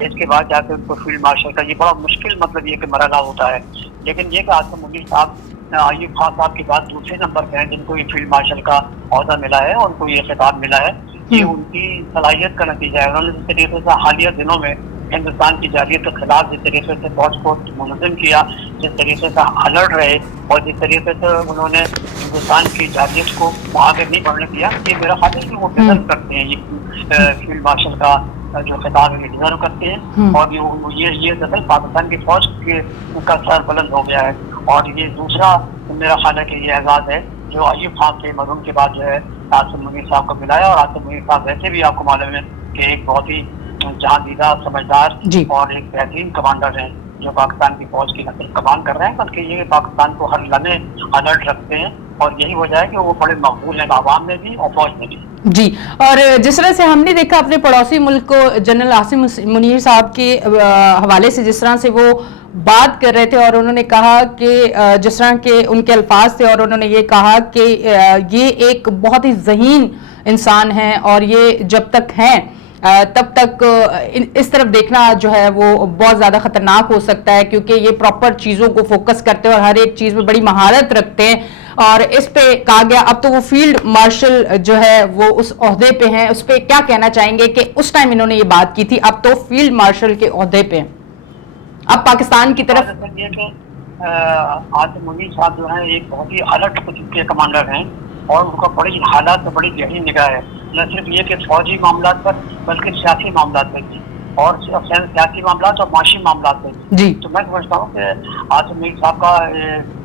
اس کے بعد جا کے ان کو فیلڈ مارشل کا یہ بڑا مشکل مطلب یہ کہ مرحلہ ہوتا ہے. لیکن یہ کہ عاصم منیر صاحب ایوب خان صاحب کے بعد دوسرے نمبر پہ ہیں جن کو یہ فیلڈ مارشل کا عہدہ ملا ہے اور ان کو یہ خطاب ملا ہے. یہ ان کی صلاحیت کا نتیجہ ہے. انہوں نے جس طریقے سے حالیہ دنوں میں ہندوستان کی جارحیت کے خلاف جس طریقے سے فوج کو منظم کیا, جس طریقے سے الرٹ رہے اور جس طریقے سے انہوں نے ہندوستان کی جارحیت کو آگے نہیں بڑھنے دیا, یہ میرا خیال ہے کہ وہ ڈیزرو کرتے ہیں یہ فیلڈ مارشل کا جو خطاب ہے ڈیزرو کرتے ہیں. اور یہ دراصل پاکستان کی فوج کا سر بلند ہو گیا ہے. اور یہ دوسرا میرا خیال ہے کہ یہ اعزاز ہے جو ایوب خان کے مرحوم کے بعد جو ہے عاصم منیر صاحب کو ملا ہے. اور عاصم منیر صاحب ویسے بھی آپ کو معلوم ہے کہ ایک بہت ہی جہاں دیدہ, سمجھدار اور ایک بہترین کمانڈر ہیں جو پاکستان کی فوج کی نہ صرف کمان کر رہے ہیں بلکہ یہ پاکستان کو ہر لمحے الرٹ رکھتے ہیں. اور یہی وجہ ہے کہ وہ بڑے مقبول ہیں عوام میں بھی اور فوج میں بھی. جی, اور جس طرح سے ہم نے دیکھا اپنے پڑوسی ملک کو جنرل عاصم منیر صاحب کے حوالے سے جس طرح سے وہ بات کر رہے تھے اور انہوں نے کہا کہ جس طرح کے ان کے الفاظ تھے اور انہوں نے یہ کہا کہ یہ ایک بہت ہی ذہین انسان ہیں اور یہ جب تک ہیں تب تک اس طرف دیکھنا جو ہے وہ بہت زیادہ خطرناک ہو سکتا ہے کیونکہ یہ پراپر چیزوں کو فوکس کرتے ہیں اور ہر ایک چیز میں بڑی مہارت رکھتے ہیں. اور اس پہ کہا گیا اب تو وہ فیلڈ مارشل جو ہے وہ اس عہدے پہ ہیں, اس پہ کیا کہنا چاہیں گے کہ اس ٹائم انہوں نے یہ بات کی تھی, اب تو فیلڈ مارشل کے عہدے پہ ہیں, اب پاکستان کی طرف. عاصم منیر صاحب جو ہیں ایک بہت ہی الرٹ قسم کے کمانڈر ہیں اور ان کا بڑی حالات میں بڑی گہری نگاہ ہے, نہ صرف یہ کہ فوجی معاملات پر بلکہ سیاسی معاملات پر بھی, اور سیاسی معاملات اور معاشی معاملات پر بھی. تو میں سمجھتا ہوں کہ عاصم منیر صاحب کا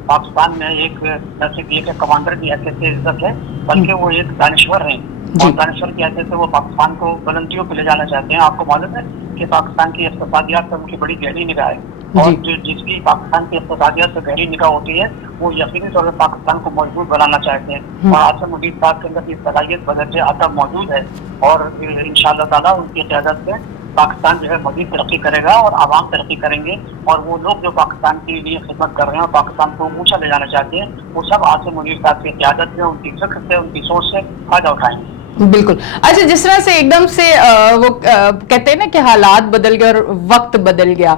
پاکستان میں ایک نہ صرف یہ کہ کمانڈر کی حیثیت سے عزت ہے بلکہ وہ ایک دانشور ہیں اور دانشور کی حیثیت سے وہ پاکستان کو بلندیوں پہ لے جانا چاہتے ہیں. آپ کو معلوم ہے کہ پاکستان کی اقتصادیات پر ان کی بڑی گہری نگاہ ہے اور جس کی پاکستان کی اقتصادیات پر گہری نگاہ ہوتی ہے وہ یقینی طور پر پاکستان کو مضبوط بنانا چاہتے ہیں. اور عاصم منیر صاحب کے اندر کی صلاحیت بدرجہ اعلیٰ موجود ہے اور انشاءاللہ تعالیٰ ان کی قیادت سے پاکستان جو ہے مزید ترقی کرے گا اور عوام ترقی کریں گے. اور وہ لوگ جو پاکستان کے لیے خدمت کر رہے ہیں اور پاکستان کو اونچا لے جانا چاہتے ہیں وہ سب عاصم منیر صاحب کی قیادت سے, ان کی فکر سے, ان کی سوچ سے فائدہ اٹھائیں گے. بالکل. اچھا, جس طرح سے ایک دم سے وہ کہتے ہیں نا کہ حالات بدل گئے اور وقت بدل گیا,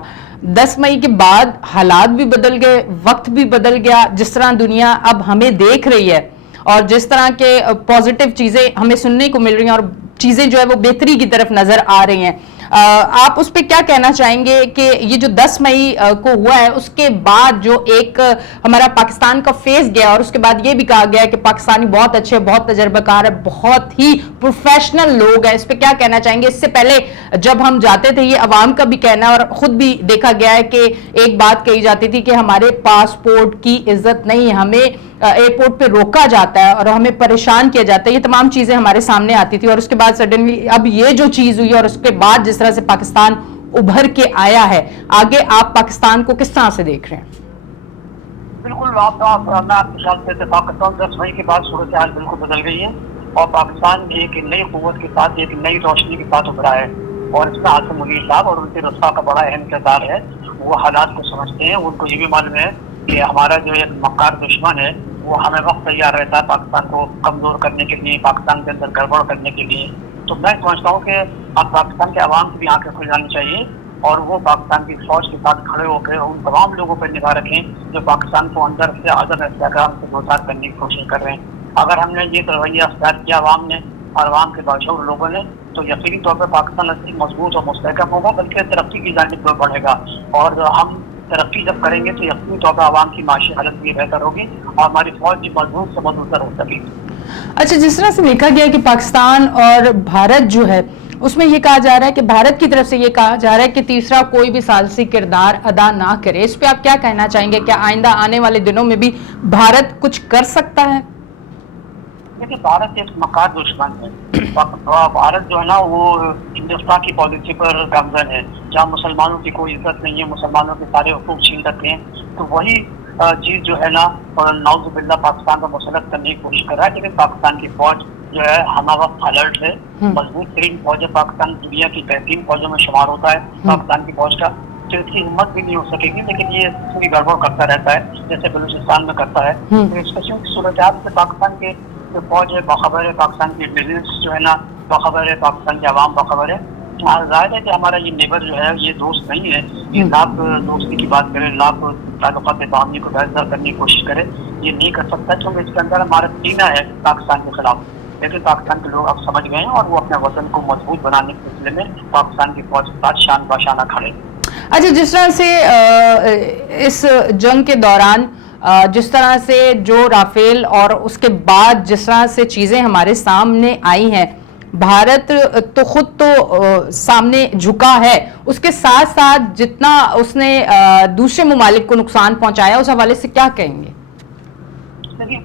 10 مئی کے بعد حالات بھی بدل گئے, وقت بھی بدل گیا. جس طرح دنیا اب ہمیں دیکھ رہی ہے اور جس طرح کے پازیٹیو چیزیں ہمیں سننے کو مل رہی ہیں اور چیزیں جو ہے وہ بہتری کی طرف نظر آ رہی ہیں, آپ اس پہ کیا کہنا چاہیں گے کہ یہ جو 10 مئی کو ہوا ہے اس کے بعد جو ایک ہمارا پاکستان کا فیس گیا اور اس کے بعد یہ بھی کہا گیا کہ پاکستانی بہت اچھے, بہت تجربہ کار ہے, بہت ہی پروفیشنل لوگ ہیں, اس پہ کیا کہنا چاہیں گے؟ اس سے پہلے جب ہم جاتے تھے یہ عوام کا بھی کہنا ہے اور خود بھی دیکھا گیا ہے کہ ایک بات کہی جاتی تھی کہ ہمارے پاسپورٹ کی عزت نہیں, ہمیں ایئرپورٹ پہ روکا جاتا ہے اور ہمیں پریشان کیا جاتا ہے, یہ تمام چیزیں ہمارے سامنے آتی تھی. اور اس کے بعد سڈنلی اب یہ جو چیز ہوئی اور اس کے بعد جس طرح سے پاکستان ابھر کے آیا ہے, آگے آپ پاکستان کو کس طرح سے دیکھ رہے ہیں؟ بالکل, میں آپ کے ساتھ اتفاق کرتا ہوں. 10 مئی کے بعد صورتحال بالکل بدل گئی ہے اور پاکستان ایک نئی قوت کے ساتھ, ایک نئی روشنی کے ساتھ ابھرا ہے. اور اس میں عاصم منیر صاحب اور ان کے رسوا کا بڑا اہم کردار ہے. وہ حالات کو سمجھتے ہیں, ان کو یہ بھی معلوم ہے کہ ہمارا جو ایک مکار دشمن ہے وہ ہمیں وقت تیار رہتا ہے پاکستان کو کمزور کرنے کے لیے, پاکستان کے اندر گڑبڑ کرنے کے لیے. تو میں سمجھتا ہوں کہ اب پاکستان کے عوام کی بھی آنکھیں کھل جانی چاہیے اور وہ پاکستان کی فوج کے ساتھ کھڑے ہو کے ان تمام لوگوں پر نگاہ رکھیں جو پاکستان کو اندر سے عدم استحکام سے دوچار کرنے کی کوشش کر رہے ہیں. اگر ہم نے یہ رویہ اختیار کیا عوام نے اور عوام کے باشعور لوگوں نے تو یقینی طور پر پاکستان نہ صرف مضبوط اور مستحکم ہوگا بلکہ ترقی کی جانب میں بڑھے گا. اور ہم ترقی جب کریں گے تو یقینی طور پر عوام کی معاشی حالت بھی بہتر ہوگی اور ہماری فوج بھی مضبوط سے مضبوط ہو سکے گی. اچھا, جس طرح سے دیکھا گیا کہ پاکستان اور بھارت جو ہے اس میں یہ کہا جا رہا ہے کہ بھارت کی طرف سے یہ کہا جا رہا ہے کہ تیسرا کوئی بھی ثالثی کردار ادا نہ کرے, اس پہ آپ کیا کہنا چاہیں گے؟ کیا آئندہ آنے والے دنوں میں بھی بھارت کچھ کر سکتا ہے؟ دیکھیے, بھارت ایک مکار دشمن ہے. بھارت جو ہے نا وہ ہندوستان کی پالیسی پر گامزن ہے, جہاں مسلمانوں کی کوئی عزت نہیں ہے, مسلمانوں کے سارے حقوق چھین رکھے ہیں. تو وہی چیز جو ہے نا نعوذ باللہ پاکستان کو مسلط کرنے کی کوشش کر رہا ہے. لیکن پاکستان کی فوج جو ہے ہمہ وقت الرٹ ہے, مضبوط ترین فوج ہے. پاکستان دنیا کی بہترین فوجوں میں شمار ہوتا ہے پاکستان کی فوج کا. تو اس کی ہمت بھی نہیں ہو سکے گی, لیکن یہ پوری گڑبڑ کرتا رہتا ہے جیسے بلوچستان میں کرتا ہے. تو اس قسم کی صورتحال سے پاکستان کے جو فوج ہے باخبر ہے, پاکستان کی انٹیلیجنس جو ہے نا باخبر ہے, پاکستان کے عوام باخبر ہے. ظاہر ہے کہ ہمارا یہ نیبر جو ہے یہ دوست نہیں ہے، یہ لاکھ دوستی کی بات کرے، لاکھ تعلقات باہمی کو بہتر کرنے کی کوشش کرے، یہ نہیں کر سکتا کیونکہ اس کے اندر ہمارا کینہ ہے پاکستان کے خلاف. لیکن پاکستان کے لوگ اب سمجھ گئے ہیں اور وہ اپنے وطن کو مضبوط بنانے کے سلسلے میں پاکستان کی فوج کے ساتھ شان بشانہ کھڑے. اچھا، جس طرح سے اس جنگ کے دوران جس طرح سے جو رافیل اور اس کے بعد جس طرح سے چیزیں ہمارے سامنے آئی ہیں، بھارت تو خود تو سامنے جھکا ہے، اس کے ساتھ ساتھ جتنا اس نے دوسرے ممالک کو نقصان پہنچایا اس حوالے سے کیا کہیں گے؟ دیکھیے،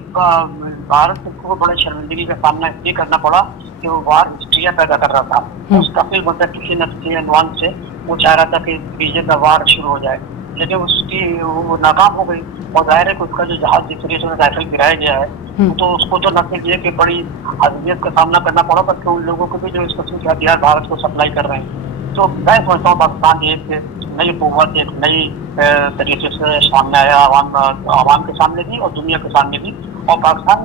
بھارت کو بڑے شرمندگی کا سامنا اس لیے کرنا پڑا کہ وہ وار ہسٹریاں پیدا کر رہا تھا. اس کافی مدت کسی نہ کسی عنوان سے وہ چاہ رہا تھا کہ بیجے کا وار شروع ہو جائے، لیکن اس کی وہ ناکام ہو گئی. اور ظاہر ہے کہ اس کا جو جہاز جس طریقے سے رائفل گرایا گیا ہے تو اس کو تو نہ صرف یہ کہ بڑی اذیت کا سامنا کرنا پڑا بلکہ ان لوگوں کو بھی جو اس قسم کے ہتھیار بھارت کو سپلائی کر رہے ہیں. تو میں سمجھتا ہوں پاکستان ایک نئی قوت، ایک نئی طریقے سے سامنے آیا عوام کے سامنے بھی اور دنیا کے سامنے بھی. اور پاکستان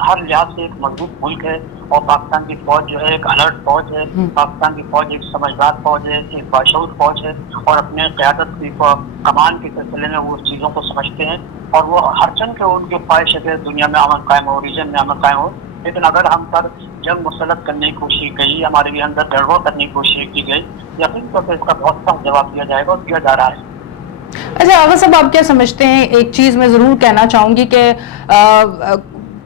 ہر لحاظ سے ایک مضبوط ملک ہے اور پاکستان کی فوج جو ہے ایک الرٹ فوج ہے. پاکستان کی فوج ایک سمجھدار فوج ہے، ایک باشعور فوج ہے اور اپنے قیادت کی کمان کے سلسلے میں وہ چیزوں کو سمجھتے ہیں اور وہ ہر چند کے ان کی خواہش ہے کہ دنیا میں امن قائم ہو، ریجن میں امن قائم ہو. لیکن اگر ہم پر جنگ مسلط کرنے کی کوشش کی، ہمارے اندر گڑبڑ کرنے کی کوشش کی گئی، یقین طور پہ اس کا بہت سخت جواب دیا جائے گا اور دیا جا رہا ہے. اچھا آغا صاحب، آپ کیا سمجھتے ہیں؟ ایک چیز میں ضرور کہنا چاہوں گی کہ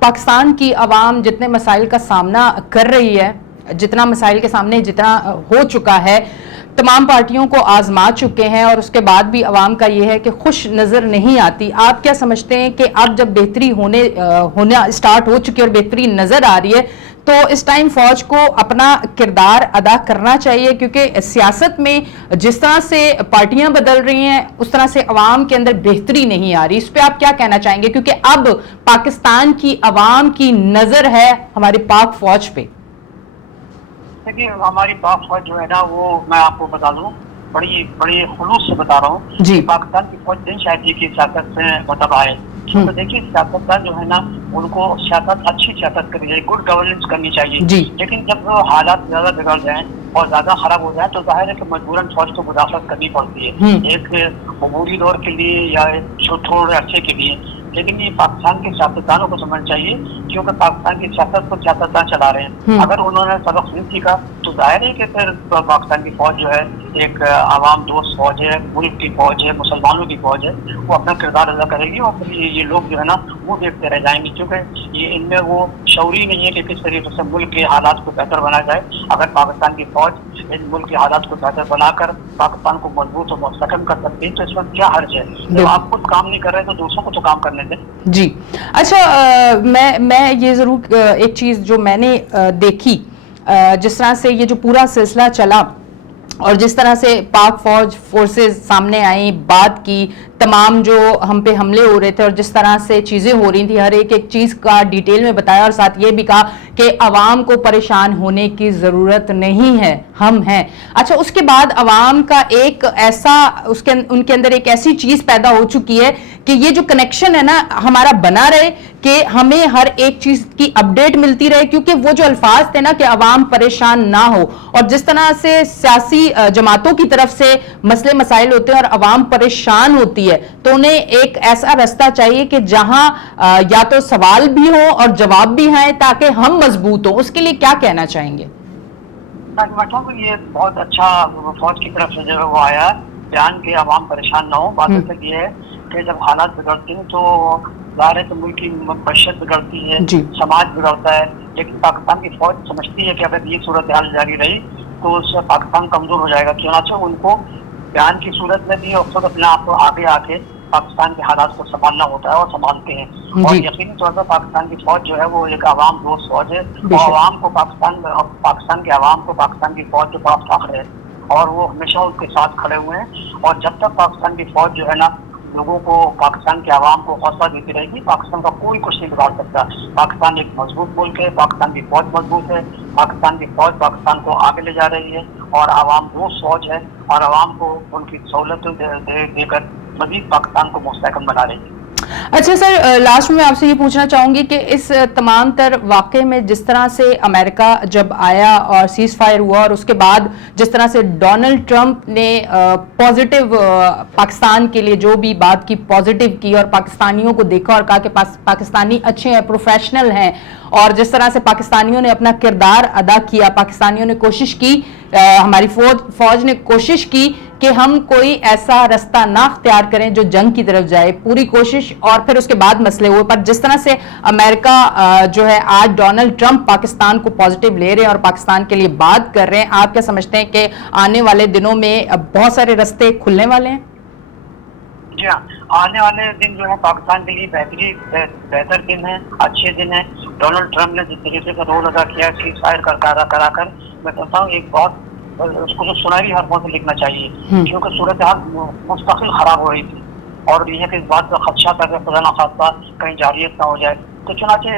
پاکستان کی عوام جتنے مسائل کا سامنا کر رہی ہے، جتنا مسائل کے سامنے جتنا ہو چکا ہے، تمام پارٹیوں کو آزما چکے ہیں اور اس کے بعد بھی عوام کا یہ ہے کہ خوش نظر نہیں آتی. آپ کیا سمجھتے ہیں کہ اب جب بہتری ہونا اسٹارٹ ہو چکی اور بہتری نظر آ رہی ہے تو اس ٹائم فوج کو اپنا کردار ادا کرنا چاہیے؟ کیونکہ سیاست میں جس طرح سے پارٹیاں بدل رہی ہیں اس طرح سے عوام کے اندر بہتری نہیں آ رہی. اس پہ آپ کیا کہنا چاہیں گے؟ کیونکہ اب پاکستان کی عوام کی نظر ہے ہماری پاک فوج پہ. دیکھیے، ہماری پاک فوج جو ہے نا، وہ میں آپ کو بتا دوں بڑی خلوص سے بتا رہا ہوں جی. پاکستان کی فوج نہیں چاہتی کہ سیاست سے مطلب آئے. تو دیکھیے، سیاستدان جو ہے نا ان کو سیاست اچھی سیاست کرنی چاہیے، گڈ گورننس کرنی چاہیے. جی. لیکن جب حالات زیادہ بگڑ جائیں اور زیادہ خراب ہو جائے تو ظاہر ہے کہ مجبوراً فوج کو مدافعت کرنی پڑتی ہے ایک عبوری دور کے لیے یا تھوڑے عرصے کے لیے. لیکن یہ پاکستان کے سیاستدانوں کو سمجھنا چاہیے کیونکہ پاکستان کی سیاست کو سیاستدان چلا رہے ہیں. اگر انہوں نے سبق نہیں سیکھا تو ظاہر ہے کہ پھر پاکستان کی فوج جو ہے ایک عوام دوست فوج ہے، ملک کی فوج ہے، مسلمانوں کی فوج ہے، وہ اپنا کردار ادا کرے گی. اور پھر یہ لوگ جو ہے نا وہ دیکھتے رہ جائیں گے کیونکہ یہ ان میں وہ شعور ہی نہیں ہے کہ کس طریقے سے ملک کے حالات کو بہتر بنایا جائے. اگر پاکستان کی فوج ان ملک کے حالات کو بہتر بنا کر پاکستان کو مضبوط اور مستحکم کر سکتی ہے تو اس میں کیا حرج ہے؟ جب آپ خود کام نہیں کر رہے تو دوسروں کو تو کام کرنے دیں. جی. اچھا، میں یہ ضرور ایک چیز جو میں نے دیکھی جس طرح سے یہ جو پورا سلسلہ چلا اور جس طرح سے پاک فوج فورسز سامنے آئیں، بات کی، تمام جو ہم پہ حملے ہو رہے تھے اور جس طرح سے چیزیں ہو رہی تھیں، ہر ایک چیز کا ڈیٹیل میں بتایا اور ساتھ یہ بھی کہا کہ عوام کو پریشان ہونے کی ضرورت نہیں ہے، ہم ہیں. اچھا، اس کے بعد عوام کا ایک ایسا ان کے اندر ایک ایسی چیز پیدا ہو چکی ہے کہ یہ جو کنیکشن ہے نا ہمارا بنا رہے کہ ہمیں ہر ایک چیز کی اپڈیٹ ملتی رہے. کیونکہ وہ جو الفاظ تھے نا کہ عوام پریشان نہ ہو، اور جس طرح سے سیاسی جماعتوں کی طرف سے مسئلے مسائل ہوتے ہیں اور عوام پریشان ہوتی ہے تو انہیں ایک ایسا راستہ چاہیے کہ جہاں یا تو سوال بھی ہو اور جواب بھی ہیں تاکہ ہم مضبوط ہوں. اس کے لیے کیا کہنا چاہیں گے؟ یہ بہت اچھا فوج کی طرف سے جو وہ آیا بیان کہ عوام پریشان نہ ہو. بات صرف یہ ہے کہ جب حالات بگڑتے ہیں تو ظاہر ہے کہ ملک کی معیشت بگڑتی ہے، سماج بگڑتا ہے. لیکن پاکستان کی فوج سمجھتی ہے کہ اگر یہ صورتحال جاری رہی تو اس سے پاکستان کمزور ہو جائے گا. چنانچہ ان کو بیان کی صورت میں بھی اور خود اپنے آپ کو آگے آ کے پاکستان کے حالات کو سنبھالنا ہوتا ہے اور سنبھالتے ہیں. اور یقینی طور پر پاکستان کی فوج جو ہے وہ ایک عوام دوست فوج ہے اور عوام کو پاکستان کے عوام کو پاکستان کی فوج کے پاس فخر ہے اور وہ ہمیشہ اس کے ساتھ کھڑے ہوئے ہیں. اور جب تک پاکستان کی فوج جو ہے نا لوگوں کو، پاکستان کے عوام کو حوصلہ دیتی رہے گی، پاکستان کا کوئی کچھ نہیں بگاڑ سکتا. پاکستان ایک مضبوط ملک ہے، پاکستان کی فوج مضبوط ہے، پاکستان کی فوج پاکستان کو آگے لے جا رہی ہے اور عوام دوست فوج ہے اور عوام کو ان کی سہولتیں دے کر مزید پاکستان کو مستحکم بنا رہی ہے. اچھا سر، لاسٹ میں آپ سے یہ پوچھنا چاہوں گی کہ اس تمام تر واقعے میں جس طرح سے امریکہ جب آیا اور سیز فائر ہوا، اور اس کے بعد جس طرح سے ڈونلڈ ٹرمپ نے پازیٹیو پاکستان کے لیے جو بھی بات کی پازیٹیو کی، اور پاکستانیوں کو دیکھا اور کہا کہ پاکستانی اچھے ہیں، پروفیشنل ہیں، اور جس طرح سے پاکستانیوں نے اپنا کردار ادا کیا، پاکستانیوں نے کوشش کی، ہماری فوج نے کوشش کی کہ ہم کوئی ایسا رستہ نہ اختیار کریں جو جنگ کی طرف جائے، پوری کوشش، اور پھر اس کے بعد مسئلے ہوئے، پر جس طرح سے امریکہ جو ہے آج ڈونلڈ ٹرمپ پاکستان کو پازیٹیو لے رہے ہیں اور پاکستان کے لیے بات کر رہے ہیں، آپ کیا سمجھتے ہیں کہ آنے والے دنوں میں بہت سارے رستے کھلنے والے ہیں؟ جی ہاں، آنے والے دن جو ہے پاکستان کے لیے بہتر دن ہے، اچھے دن ہے. ڈونلڈ ٹرمپ نے جس طریقے سے رول ادا کیا سیز فائر کرا کر میں کہتا ہوں ایک بہت اس کو جو سنہری حرفوں سے لکھنا چاہیے، کیونکہ صورتحال مستقل خراب ہو رہی تھی، اور یہ کہ اس بات کا خدشہ تھا کہ خدا نخواستہ کہیں جارحیت نہ ہو جائے. تو چنانچہ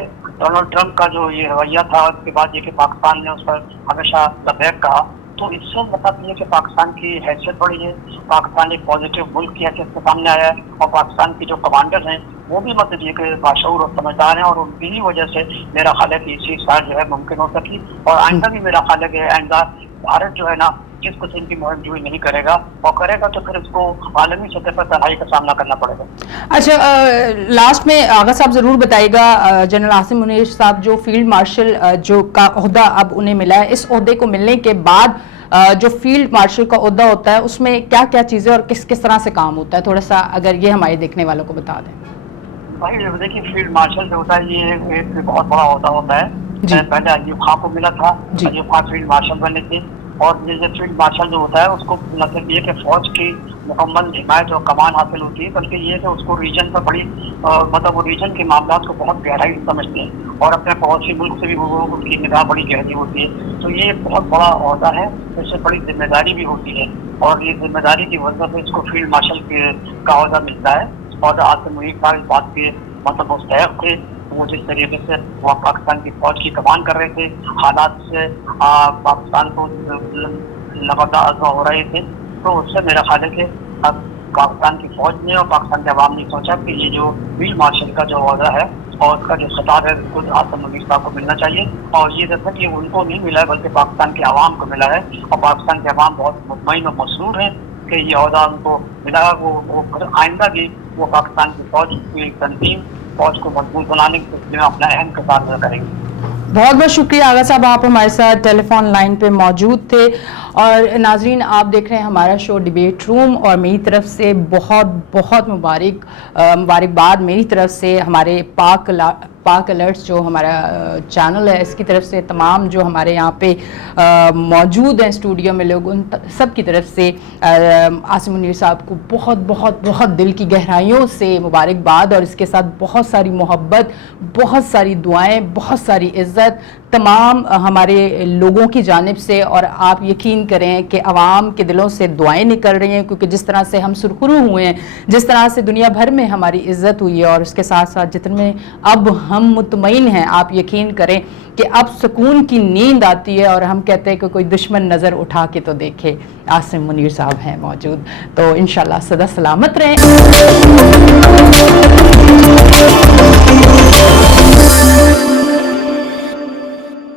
ڈونلڈ ٹرمپ کا جو یہ رویہ تھا، اس کے بعد یہ کہ پاکستان نے اس پر ہمیشہ لبیک کہا، تو اس سے مطلب یہ کہ پاکستان کی حیثیت بڑھی ہے، پاکستان ایک پازیٹیو ملک کی حیثیت سے سامنے آیا ہے، اور پاکستان کی جو کمانڈر ہیں وہ بھی مطلب یہ کہ باشعور اور سمجھدار ہیں، اور ان کی وجہ سے میرا خیال ہے کہ سیز فائر جو ہے ممکن ہو سکی. اور آئندہ بھی میرا خیال ہے کہ آئندہ بھارت جو ہے نا جس قسم کی مہم جوئی نہیں کرے گا، اور کرے گا تو پھر اس کو عالمی سطح پر تنہائی کا سامنا کرنا پڑے گا. اچھا، لاسٹ میں آغا صاحب ضرور بتائے گا، جنرل عاصم منیر صاحب جو فیلڈ مارشل جو کا عہدہ اب انہیں ملا ہے، اس عہدے کو ملنے کے بعد جو فیلڈ مارشل کا عہدہ ہوتا ہے اس میں کیا کیا چیزیں اور کس طرح سے کام ہوتا ہے، تھوڑا سا اگر یہ ہمارے دیکھنے والوں کو بتا دیں. بھائی دیکھیے، فیلڈ مارشل جو ہوتا ہے یہ ایک بہت بڑا عہدہ ہوتا ہے. پہلے ایوب خان کو ملا تھا، ایوب خان فیلڈ مارشل بنے تھے، اور یہ فیلڈ مارشل جو ہوتا ہے اس کو مطلب یہ کہ فوج کی مکمل حمایت اور کمان حاصل ہوتی ہے، بلکہ یہ کہ اس کو ریجن پر بڑی مطلب وہ ریجن کے معاملات کو بہت گہرائی سے سمجھتے ہیں، اور اپنے پڑوسی ملک سے بھی وہ ان کی نگاہ بڑی گہری ہوتی ہے. تو یہ بہت بڑا عہدہ ہے، اس سے بڑی ذمہ داری بھی ہوتی ہے، اور یہ ذمہ داری کی وجہ سے اس کو فیلڈ مارشل کا عہدہ ملتا ہے. اور عاصم منیر صاحب اس بات کے مطلب مستحق تھے. وہ جس طریقے سے وہ پاکستان کی فوج کی کمان کر رہے تھے، حالات سے پاکستان کو لگاتار ہو رہے تھے، تو اس سے میرا خیال ہے کہ اب پاکستان کی فوج نے اور پاکستان کے عوام نے سوچا کہ یہ جو فیلڈ مارشل کا جو عہدہ ہے اور اس کا جو خطاب ہے خود عاصم منیر صاحب کو ملنا چاہیے. اور یہ دیکھا کہ ان کو نہیں ملا ہے بلکہ پاکستان کے عوام کو ملا ہے، اور پاکستان کے عوام بہت مطمئن اور مسرور ہیں کہ یہ عہدہ ان کو ملا. وہ آئندہ بھی وہ پاکستان کی فوج کی تنظیم، فوج کو مضبوط بنانے کے سلسلے میں اپنا اہم کردار ادا کریں گے. بہت بہت شکریہ آغا صاحب، آپ ہمارے ساتھ ٹیلی فون لائن پہ موجود تھے. اور ناظرین، آپ دیکھ رہے ہیں ہمارا شو ڈیبیٹ روم، اور میری طرف سے بہت بہت مبارکباد میری طرف سے ہمارے پاک الرٹس جو ہمارا چینل ہے اس کی طرف سے، تمام جو ہمارے یہاں پہ موجود ہیں اسٹوڈیو میں لوگ، ان سب کی طرف سے عاصم منیر صاحب کو بہت بہت بہت دل کی گہرائیوں سے مبارکباد، اور اس کے ساتھ بہت ساری محبت، بہت ساری دعائیں، بہت ساری عزت تمام ہمارے لوگوں کی جانب سے. اور آپ یقین کریں کہ عوام کے دلوں سے دعائیں نکل رہی ہیں، کیونکہ جس طرح سے ہم سرخرو ہوئے ہیں، جس طرح سے دنیا بھر میں ہماری عزت ہوئی ہے، اور اس کے ساتھ ساتھ جتنے اب ہم مطمئن ہیں، آپ یقین کریں کہ اب سکون کی نیند آتی ہے، اور ہم کہتے ہیں کہ کوئی دشمن نظر اٹھا کے تو دیکھے، عاصم منیر صاحب ہیں موجود. تو انشاءاللہ سدا سلامت رہیں.